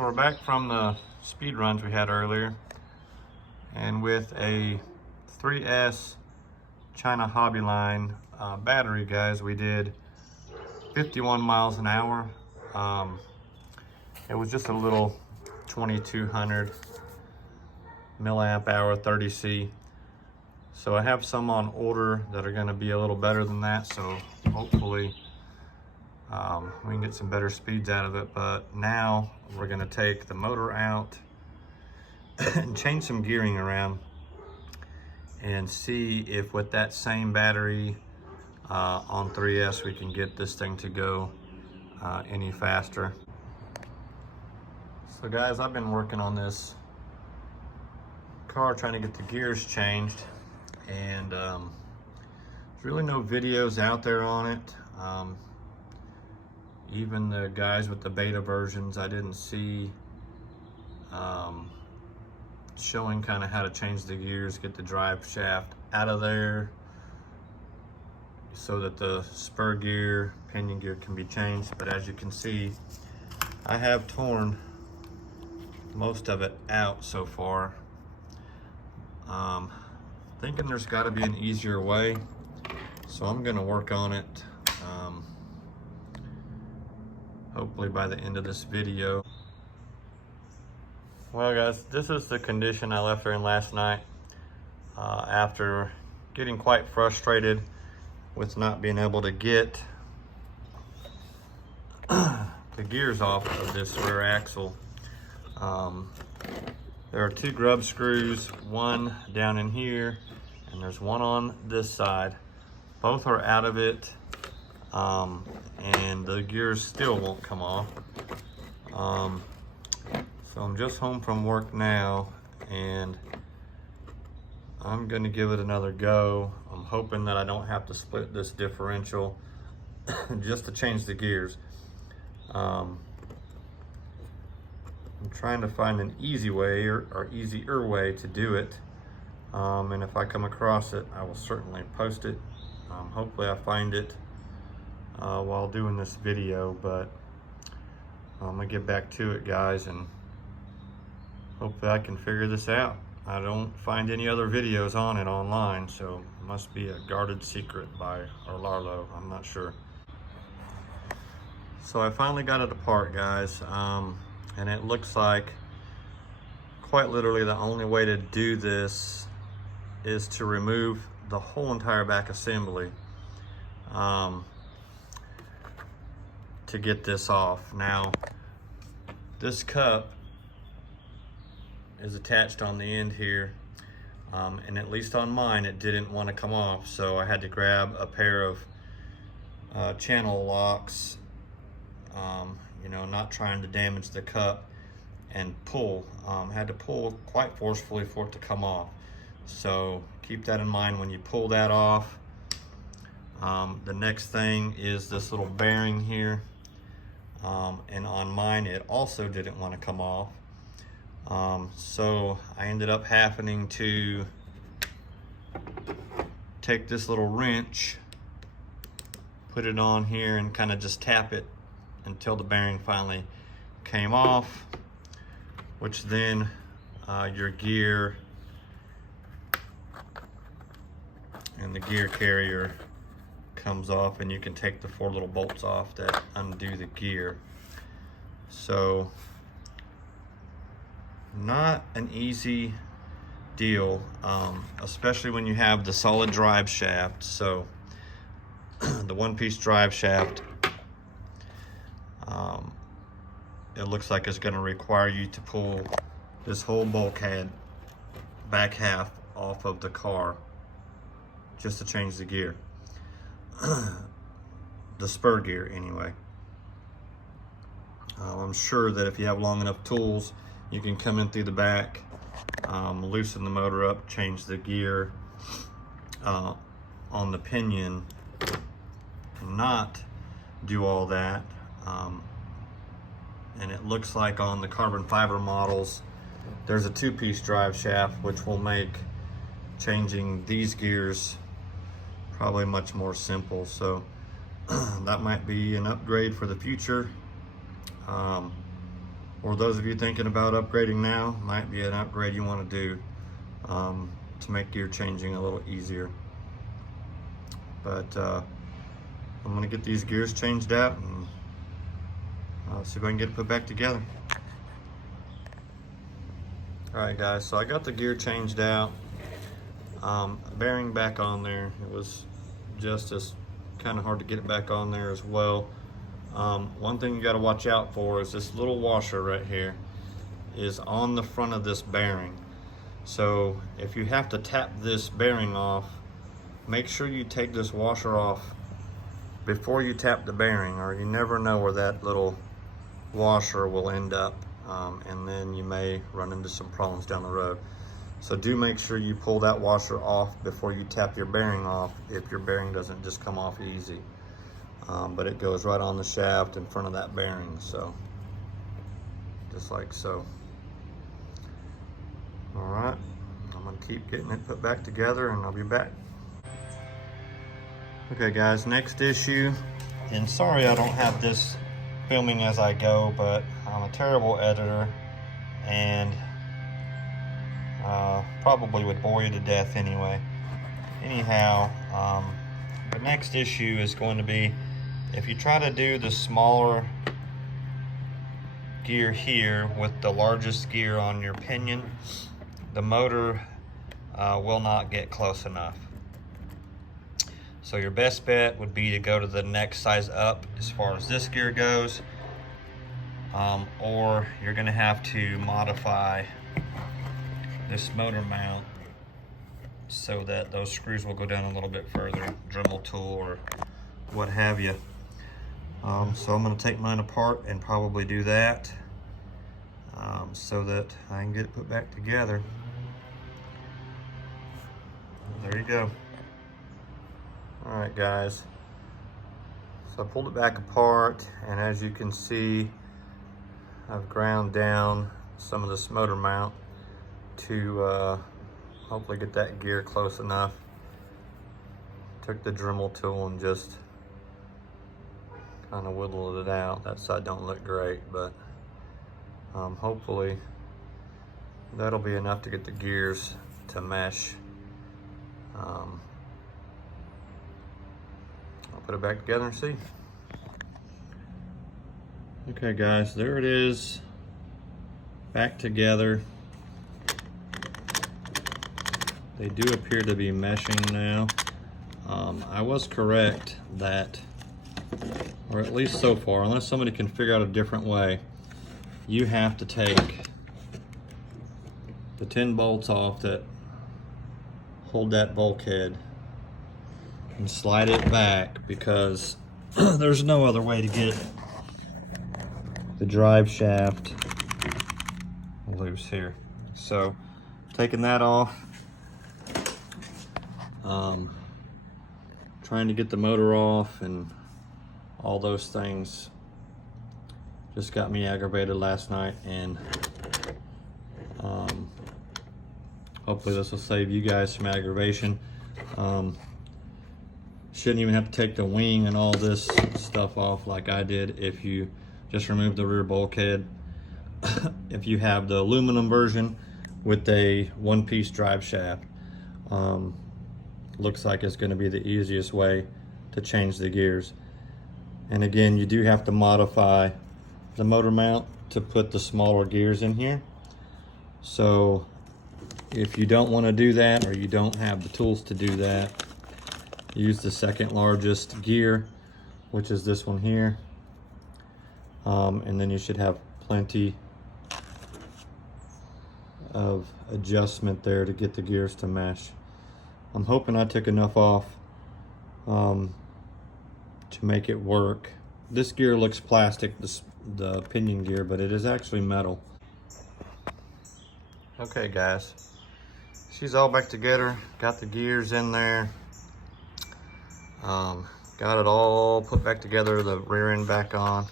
So we're back from the speed runs we had earlier, and with a 3S China Hobby Line battery, guys, we did 51 miles an hour. It was just a little 2200 milliamp hour 30C. So I have some on order that are going to be a little better than that, so hopefully we can get some better speeds out of it. But now we're going to take the motor out and change some gearing around and see if with that same battery on 3S we can get this thing to go any faster. So guys, I've been working on this car trying to get the gears changed, and there's really no videos out there on it. Even the guys with the beta versions, I didn't see showing kind of how to change the gears, get the drive shaft out of there so that the spur gear, pinion gear can be changed. But as you can see, I have torn most of it out so far. Thinking there's got to be an easier way, so I'm going to work on it. Hopefully by the end of this video. Well guys, this is the condition I left her in last night after getting quite frustrated with not being able to get the gears off of this rear axle. There are two grub screws, one down in here and there's one on this side. Both are out of it, and the gears still won't come off. So I'm just home from work now and I'm gonna give it another go. I'm hoping that I don't have to split this differential just to change the gears. I'm trying to find an easy way or easier way to do it. And if I come across it, I will certainly post it. Hopefully I find it while doing this video, but I'm gonna get back to it, guys, and hopefully I can figure this out. I don't find any other videos on it online, so it must be a guarded secret by Rlaarlo. I'm not sure. So I finally got it apart, guys, and it looks like quite literally the only way to do this is to remove the whole entire back assembly to get this off. Now, this cup is attached on the end here, and at least on mine it didn't want to come off, so I had to grab a pair of channel locks, you know, not trying to damage the cup, and pull. Had to pull quite forcefully for it to come off. So keep that in mind when you pull that off. The next thing is this little bearing here, and on mine it also didn't want to come off. So I ended up having to take this little wrench, put it on here, and kind of just tap it until the bearing finally came off, which then your gear and the gear carrier comes off, and you can take the 4 little bolts off that undo the gear. So not an easy deal, especially when you have the solid drive shaft. So the one-piece drive shaft, it looks like it's going to require you to pull this whole bulkhead back half off of the car just to change the gear. The spur gear anyway. I'm sure that if you have long enough tools, you can come in through the back, loosen the motor up, change the gear on the pinion, and not do all that. And it looks like on the carbon fiber models, there's a 2-piece drive shaft, which will make changing these gears probably much more simple. So that might be an upgrade for the future. or those of you thinking about upgrading now, might be an upgrade you want to do to make gear changing a little easier. But I'm gonna get these gears changed out and see if I can get it put back together. All right, guys, so I got the gear changed out, bearing back on there. It was just as kind of hard to get it back on there as well. One thing you got to watch out for is this little washer right here is on the front of this bearing. So if you have to tap this bearing off, make sure you take this washer off before you tap the bearing, or you never know where that little washer will end up, and then you may run into some problems down the road. So do make sure you pull that washer off before you tap your bearing off, if your bearing doesn't just come off easy. But it goes right on the shaft in front of that bearing, so just like so. All right, I'm gonna keep getting it put back together and I'll be back. Okay guys, next issue, and sorry I don't have this filming as I go, but I'm a terrible editor and probably would bore you to death anyway. Anyhow, the next issue is going to be, if you try to do the smaller gear here with the largest gear on your pinion, the motor will not get close enough. So your best bet would be to go to the next size up as far as this gear goes, or you're going to have to modify this motor mount so that those screws will go down a little bit further, Dremel tool or what have you. So I'm going to take mine apart and probably do that so that I can get it put back together. There you go. All right guys, so I pulled it back apart, and as you can see, I've ground down some of this motor mount to hopefully get that gear close enough. Took the Dremel tool and just kind of whittled it out. That side don't look great, but hopefully that'll be enough to get the gears to mesh. I'll put it back together and see. Okay guys, there it is, back together. They do appear to be meshing now. I was correct that, or at least so far, unless somebody can figure out a different way, you have to take the 10 bolts off that hold that bulkhead and slide it back, because there's no other way to get the drive shaft loose here. So taking that off, trying to get the motor off and all those things just got me aggravated last night, and hopefully this will save you guys some aggravation. Shouldn't even have to take the wing and all this stuff off like I did if you just remove the rear bulkhead. If you have the aluminum version with a one-piece drive shaft, looks like it's going to be the easiest way to change the gears. And again, you do have to modify the motor mount to put the smaller gears in here. So if you don't want to do that, or you don't have the tools to do that, use the second largest gear, which is this one here, and then you should have plenty of adjustment there to get the gears to mesh. I'm hoping I took enough off to make it work. This gear looks plastic, the pinion gear, but it is actually metal. Okay guys, she's all back together, got the gears in there, got it all put back together, the rear end back on.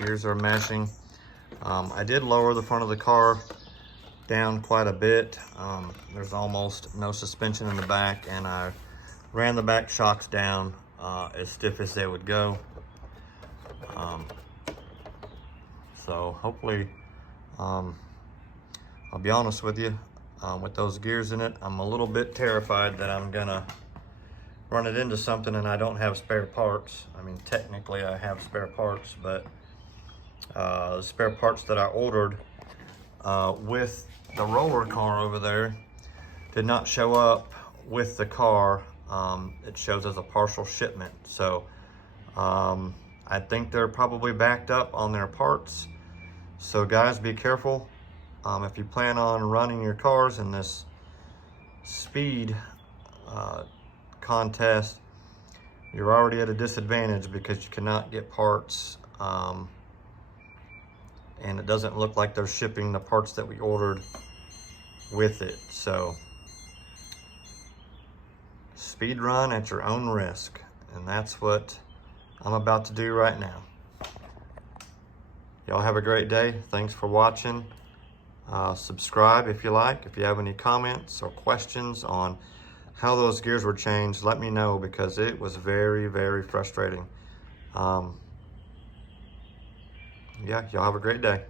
Gears are meshing. I did lower the front of the car down quite a bit. There's almost no suspension in the back, and I ran the back shocks down as stiff as they would go. So hopefully, I'll be honest with you, with those gears in it, I'm a little bit terrified that I'm gonna run it into something and I don't have spare parts. I mean, technically I have spare parts, but the spare parts that I ordered with the roller car over there did not show up with the car. It shows as a partial shipment. So I think they're probably backed up on their parts. So guys, be careful. If you plan on running your cars in this speed contest, you're already at a disadvantage because you cannot get parts, and it doesn't look like they're shipping the parts that we ordered with it. So speed run at your own risk, and that's what I'm about to do right now. Y'all have a great day. Thanks for watching. Subscribe if you like. If you have any comments or questions on how those gears were changed, let me know, because it was very, very frustrating. Yeah, y'all have a great day.